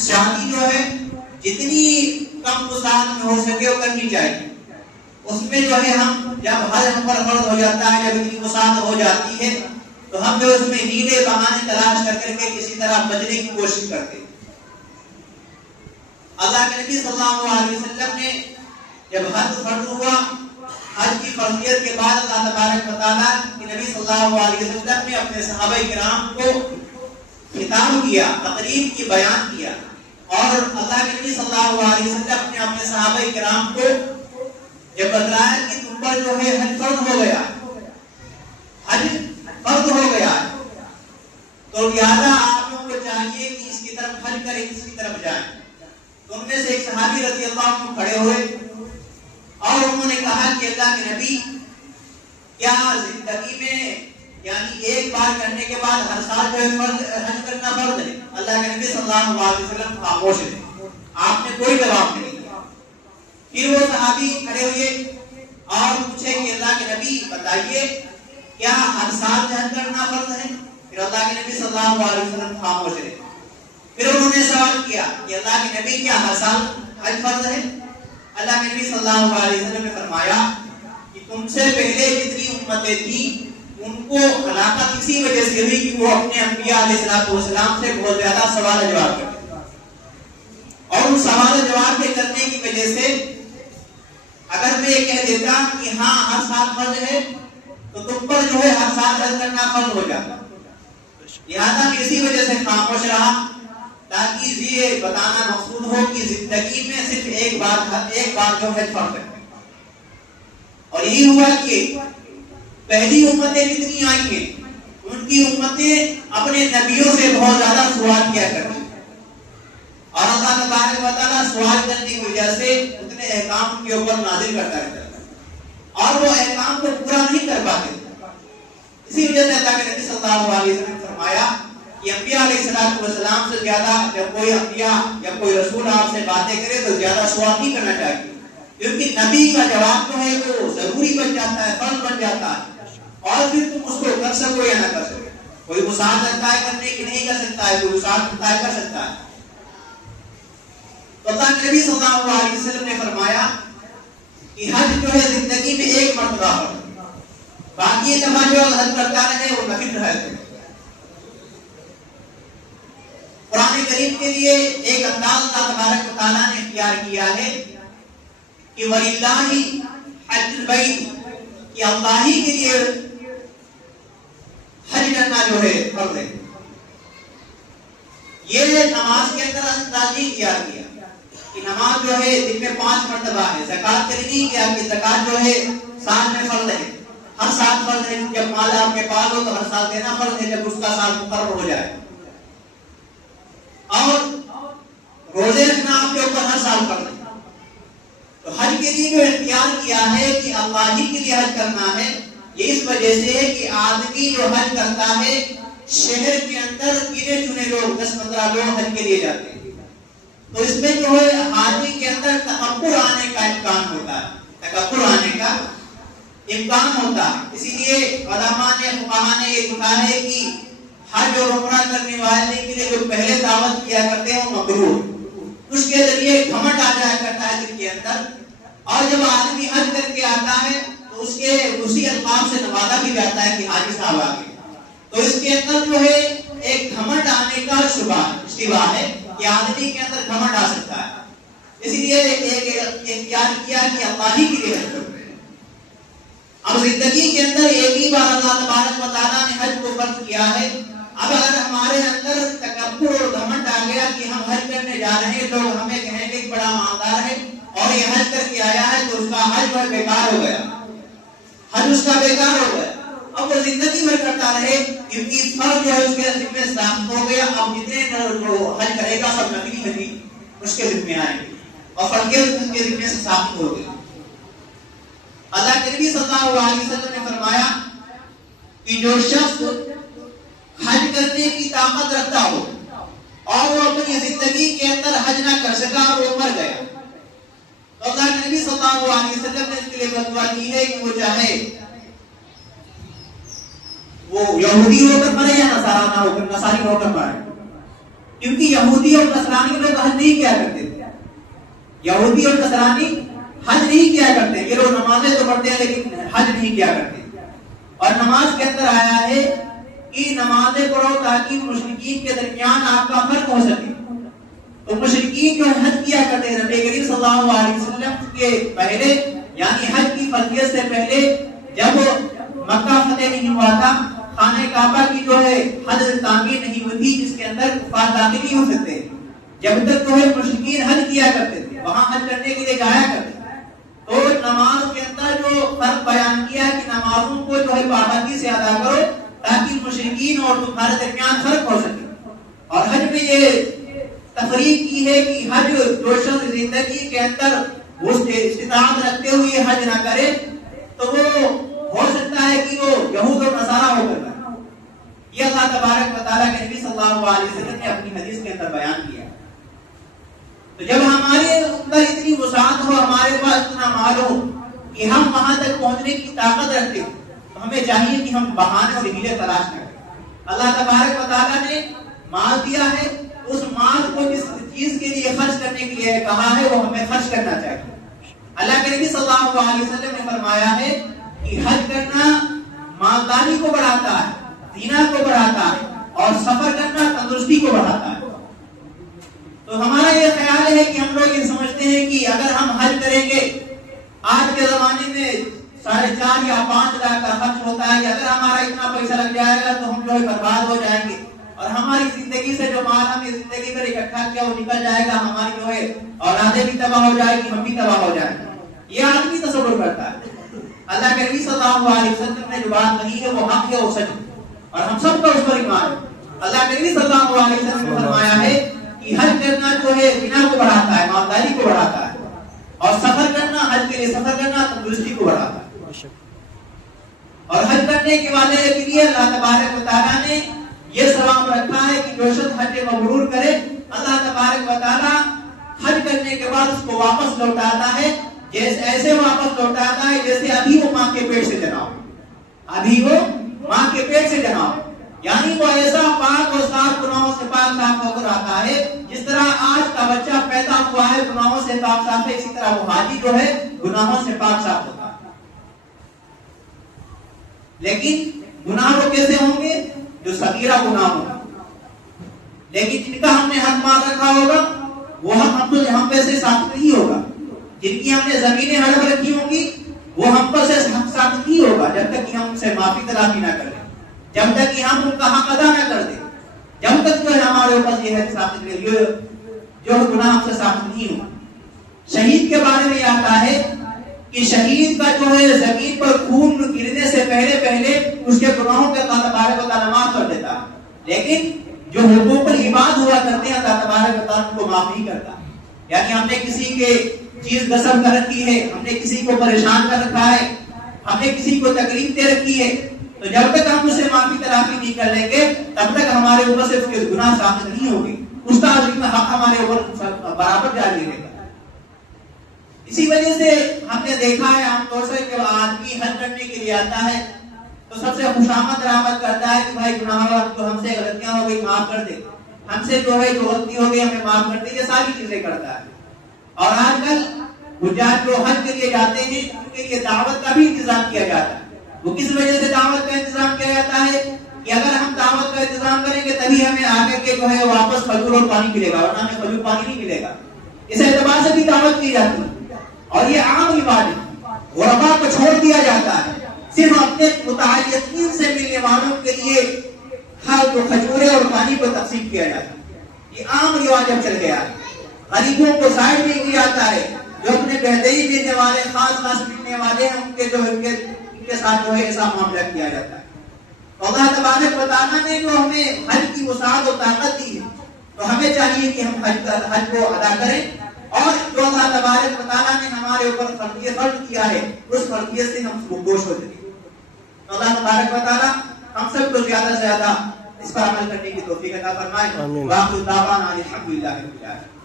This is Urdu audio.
شادی جو ہے جتنی کم وسعت میں ہو سکے وہ کرنی چاہیے. اس میں جو ہے ہم جب حج ہم پر فرض ہو جاتا ہے، جب اتنی وسعت ہو جاتی ہے تو ہم جو اس میں ہیلے بہانے تلاش کر کے کسی طرح بچنے کی کوشش کرتے ہیں. اللہ کے نبی صلی اللہ علیہ وسلم نے جب حج فرض ہوا، حج کی فرضیت کے بعد اللہ تبارک و تعالیٰ کے نبی صلی اللہ علیہ وسلم نے اپنے صحابہ کرام کو خطاب کیا، تقریب کی، بیان کیا. اور اللہ کے نبی صلی اللہ علیہ وسلم نے اپنے صحابہ کرام کو جب بتلایا کہ تم پر جو ہے حج فرض ہو گیا، حج فرض ہو گیا، تو لہٰذا آپ لوگوں کو چاہیے کہ اس کی طرف حج کریں، اس کی طرف جائیں. تو ان میں سے ایک صحابی رضی اللہ عنہ کھڑے ہوئے اور انہوں نے کہا کہ اللہ کے نبی، کیا زندگی میں یعنی ایک بار کرنے کے بعد ہر سال جو ہے حج کرنا فرض ہے؟ اللہ کے نبی صلی اللہ علیہ وسلم خاموش ہے، آپ نے کوئی جواب نہیں دیا. پھر وہ صحابی کھڑے ہوئے اور پوچھے کہ اللہ کے نبی بتائیے، کیا ہر سال حج کرنا فرض ہے؟ پھر اللہ کے نبی صلی اللہ علیہ وسلم خاموش رہے. پھر انہوں نے سوال کیا کہ اللہ کے نبی، کیا ہر سال حج فرض ہے؟ اللہ کے نبی صلی اللہ علیہ وسلم نے فرمایا کہ تم سے پہلے جتنی امتیں تھیں ان کو ہلاکت اسی وجہ سے ہوئی کہ وہ اپنے انبیاء علیہ السلام سے بہت زیادہ سوال جواب کرتے، اور ان سوال جواب کے کرنے کی وجہ سے اگر میں یہ کہہ دیتا کہ ہاں ہر سال فرض ہے تو تم پر جو ہے ہر سال حج کرنا فرض ہو جاتا. لہٰذا میں اسی وجہ سے خاموش رہا تاکہ یہ بتانا مقصود ہو کہ زندگی میں صرف ایک بار جو حج فرض ہے. اور یہی ہوا کہ پہلی امتیں جتنی آئی ہیں ان کی امتیں اپنے نبیوں سے بہت زیادہ سوال کیا کرتی، اور اللہ تبارک و تعالیٰ سوال کرنے کی وجہ سے اتنے احکام کے اوپر نازل کرتا رہتا ہے اور وہ احکام کو پورا نہیں کر پاتے. اسی وجہ سے اللہ کے نبی صلی اللہ علیہ وسلم نے فرمایا کہ انبیاء علیہ السلام سے زیادہ جب کوئی انبیاء یا کوئی رسول آپ سے باتیں کرے تو زیادہ سوال نہیں کرنا چاہیے، کیونکہ نبی کا جواب جو ہے وہ ضروری بن جاتا ہے، فرض بن جاتا ہے، اور پھر تم اس کو کر سکو یا نہ کر سکو. کوئی وسعت رکھتا ہے کرنے کی نہیں کر سکتا ہے، کوئی وسعت رکھتا ہے کر سکتا ہے. تو اللہ کے نبی صلی اللہ علیہ وسلم نے فرمایا کہ حج جو ہے زندگی میں ایک مرتبہ ہو، باقی دفعہ جو حج کرتا رہے وہ نفل رہے. قرآن کریم کے لیے ایک انداز اللہ تبارک و تعالیٰ نے اختیار کیا ہے کہ وَلِلَّهِ حَجُّ الْبَيْتِ، کہ اللہ ہی کے لیے حج کرنا جو ہے فرض ہے. یہ نماز کے اندر اندازی اختیار کیا کہ نماز جو ہے دن میں 5 مرتبہ ہے. زکوٰۃ کے نہیں کیا کہ زکوٰۃ جو ہے سال میں فرض ہے، ہر سال فرض ہے. جب مال آپ کے پاس ہو تو ہر سال دینا فرض ہے جب اس کا سال مقرر ہو جائے. اور روزے رکھنا آپ کے اوپر ہر سال فرض ہے. تو حج کے لیے جو اختیار کیا ہے کہ اللہ ہی کے لیے حج کرنا ہے، یہ اس وجہ سے ہے کہ آدمی جو حج کرتا ہے شہر کے اندر گنے چنے لوگ 10-15 لوگ حج کے لیے جاتے ہیں، تو اس میں جو ہے آدمی کے اندر تکبر آنے کا امکان ہوتا ہے، تکبر آنے کا امکان ہوتا ہے. اسی لیے علماء نے، فقہاء نے یہ لکھا ہے کہ حج اور عمرہ کرنے والے کے لیے جو پہلے دعوت کیا کرتے ہیں وہ مکروہ، اس کے ذریعے گھمنڈ آ جایا کرتا ہے دل کے اندر، اور جب آدمی حج کر کے آتا ہے تو اس کے اسی القاب سے نوازا بھی جاتا ہے کہ حاجی صاحب آ گئے. تو اس کے اندر جو ہے ایک گھمنڈ آنے کا اشتباہ ہے کہ آدمی کے اندر گھمنڈ آ سکتا ہے. اسی لیے ایک اختیار کیا کہ اللہ ہی کے لیے حج کرتے ہیں. اب زندگی کے اندر ایک ہی بار اللہ تبارک و تعالیٰ نے حج کو فرض کیا ہے. اب اگر ہمارے اندر تکبر اور گھمنڈ آ گیا کہ ہم حج کرنے جا رہے ہیں، لوگ ہمیں کہیں گے کہ بڑا مالدار ہے اور یہ حج کر کے آیا ہے تو اس کا حج پر بیکار ہو گیا، حج اس کا بیکار ہو گیا. اب وہ زندگی بھر کرتا رہے کیونکہ فرض جو ہے اس کے ذمہ ساخت ہو گیا. اب جتنے جو حج کرے گا سب نفلی حجی اس کے ذمہ آئیں گے اور فرضیت اس کے ذمہ سے ثابت ہو گئی. اللہ کے نبی صلی اللہ علیہ وسلم نے فرمایا کہ جو شخص حج کرنے کی طاقت رکھتا ہو اور وہ اپنی زندگی کے اندر حج نہ کر سکا اور وہ مر گیا، تو اللہ کے نبی صلی اللہ علیہ وسلم نے اس کے لیے فتویٰ کی ہے کہ وہ چاہے وہ یہودی ہو کر مرے یا نصارانہ ہو کر، نصاری ہو کر مرے. کیونکہ یہودی اور نصرانی لوگ حج نہیں کیا کرتے تھے. یہودی اور نصرانی حج نہیں کیا کرتے. یہ لوگ نمازیں تو پڑھتے ہیں لیکن حج نہیں کیا کرتے. اور نماز کے اندر آیا ہے کہ نمازیں پڑھو تاکہ مشرکین کے درمیان آپ کا فرق ہو سکے. تو مشرکین جو حج کیا کرتے ہیں نبی کریم صلی اللہ علیہ وسلم کے پہلے یعنی حج کی فرضیت سے پہلے جب مکہ فتح نہیں ہوا تھا, خانہ کعبہ کی جو ہے حج تعمیر نہیں ہوئی تھی جس کے اندر کفار داخل نہیں ہو سکتے. جب تک جو ہے مشرکین حج کیا کرتے تھے, وہاں حج کرنے کے لیے جایا کرتے تھے. تو نماز کے اندر جو فرق بیان کیا کہ نمازوں کو جو ہے پابندی سے ادا کرو تاکہ مشرکین اور تمہارے درمیان فرق ہو سکے. اور حج میں یہ تفریق کی ہے کہ حج جو شخص زندگی کے اندر استطاعت رکھتے ہوئے حج نہ کرے تو وہ ہو سکتا ہے کہ وہ یہود اور نصارہ ہو کر. یہ اللہ تبارک و تعالیٰ کے نبی صلی اللہ علیہ وسلم نے اپنی حدیث کے اندر بیان کیا. تو جب ہمارے اندر اتنی وسعت ہو, ہمارے پاس اتنا مال ہو کہ ہم وہاں تک پہنچنے کی طاقت رکھتے ہیں, تو ہمیں چاہیے کہ ہم بہانے اور ہیلے تلاش کریں. اللہ تبارک و تعالیٰ نے مال دیا ہے, اس مال کو جس چیز کے لیے خرچ کرنے کے لیے کہا ہے وہ ہمیں خرچ کرنا چاہیے. اللہ کے نبی صلی اللہ علیہ وسلم نے فرمایا ہے کہ حج کرنا مالداری کو بڑھاتا ہے, زینا کو بڑھاتا ہے, اور سفر کرنا تندرستی کو بڑھاتا ہے. تو ہمارا یہ خیال ہے کہ ہم لوگ یہ سمجھتے ہیں کہ اگر ہم حج کریں گے, آج کے زمانے میں 4.5 یا 5 لاکھ کا خرچ ہوتا ہے, کہ اگر ہمارا اتنا پیسہ لگ جائے گا تو ہم جو ہے برباد ہو جائیں گے, اور ہماری زندگی سے جو مال ہم نے زندگی میں اکٹھا کیا وہ نکل جائے گا, ہماری جو ہے اولادیں بھی تباہ ہو جائے گی, ہم بھی تباہ ہو جائیں گے. یہ آدمی تصور کرتا ہے. اللہ کے نبی صلی اللہ علیہ وسلم نے جو بات کہی ہے وہ حق ہے, وہ سچ ہے, اور ہم سب کا اس پر ایمان ہے. اللہ کے نبی صلی اللہ علیہ وسلم نے فرمایا ہے کہ حج کرنا جو ہے زنا کو بڑھاتا ہے, مالداری کو بڑھاتا ہے, اور سفر کرنا, حج کے لیے سفر کرنا تندرستی کو بڑھاتا ہے. اور حج کرنے کے والے کے لیے اللہ تبارک و تعالیٰ نے یہ ثواب رکھا ہے کہ جو شخص حج مبرور کرے, اللہ تبارک و تعالیٰ حج کرنے کے بعد اس کو واپس لوٹاتا ہے, جیسے ایسے واپس لوٹاتا ہے جیسے ابھی وہ ماں کے پیٹ سے جنا ہو. ابھی وہ ماں کے پیٹ سے جنا ہو, یعنی وہ ایسا پاک اور صاف, گناہوں سے پاک صاف ہو کر آتا ہے جس طرح آج کا بچہ پیدا ہوا ہے گناہوں سے پاک صاف ہے, اسی طرح وہ حاجی جو ہے گناہوں سے پاک صاف ہوتا ہے. لیکن گناہ وہ کیسے ہوں گے؟ جو صغیرہ گناہ ہوں گے, لیکن جن کا ہم نے حد مار رکھا ہوگا وہ ہم پہ سے ثابت نہیں ہوگا. جن کی ہم نے زمینیں ہڑپ رکھی ہوں گی وہ ہم پر سے ثابت نہیں ہوگا جب تک کہ ہم ان سے معافی تلافی نہ کر لیں, جب تک کہ ہم ان کا حق ادا نہ کر دیں, جب تک جو ہے ہمارے اوپر یہ ہے ثابت جو گناہ ہم سے ثابت نہیں ہوا. شہید کے بارے میں آتا ہے کہ شہید کا جو ہے زمین پر خون گرنے سے پہلے اس کے گناہوں کے اللہ تبارک و تعالیٰ معاف کر دیتا ہے, لیکن جو حقوق العباد ہوا کرتے ہیں اللہ تبارک و تعالیٰ کو معاف نہیں کرتا. یعنی ہم نے کسی کے چیز غصب کر رکھی ہے, ہم نے کسی کو پریشان کر رکھا ہے, ہم نے کسی کو تکلیف دے رکھی ہے, تو جب تک ہم اسے معافی تلافی نہیں کر لیں گے تب تک ہمارے اوپر سے اس کے گناہ ثابت نہیں ہوگی, اس کا حق ہمارے اوپر برابر جاری رہے گا. اسی وجہ سے ہم نے دیکھا ہے عام طور سے کہ آدمی حج کرنے کے لیے آتا ہے تو سب سے خوشامد درآمد کرتا ہے کہ بھائی گناہ جو ہم سے غلطیاں ہو گئی معاف کر دے, ہم سے جو ہے جو غلطی ہو گئی ہمیں معاف کر دے, یہ ساری چیزیں کرتا ہے. اور آج کل حجاج جو حج کے لیے جاتے ہیں ان کے لیے دعوت کا بھی انتظام کیا جاتا ہے. وہ کس وجہ سے دعوت کا انتظام کیا جاتا ہے کہ اگر ہم دعوت کا انتظام کریں گے تبھی ہمیں آگے کے جو ہے واپس کھجور اور پانی ملے گا, ورنہ ہمیں کھجور پانی نہیں ملے گا. اس اعتبار سے بھی دعوت کی جاتی ہے. اور یہ عام عبادت غربا کو چھوڑ دیا جاتا ہے, صرف اپنے متعلقین سے ملنے والوں کے لیے جو کھجورے اور پانی کو تقسیم کیا جاتا ہے. یہ عام رواج اب چل گیا ہے. غریبوں کو سائڈ نہیں کیا جاتا ہے, جو اپنے بہترین ملنے والے خاص ملنے والے ہیں ان کے جو ان کے ساتھ جو ہے ایسا معاملہ کیا جاتا ہے. اللہ تبارک و تعالیٰ نے جو ہمیں حج کی وسعت و طاقت دی ہے تو ہمیں چاہیے کہ ہم حج کو ادا کریں, اور جو اللہ تبارک و تعالیٰ نے ہمارے اوپر فرض کیا ہے اس فرضیت سے ہم گوش ہو جائیں. اللہ تبارک و تعالیٰ ہم سب کو زیادہ سے زیادہ اس پر عمل کرنے کی توفیق عطا فرمائے. واخر دعوانا الحمدللہ رب العالمین.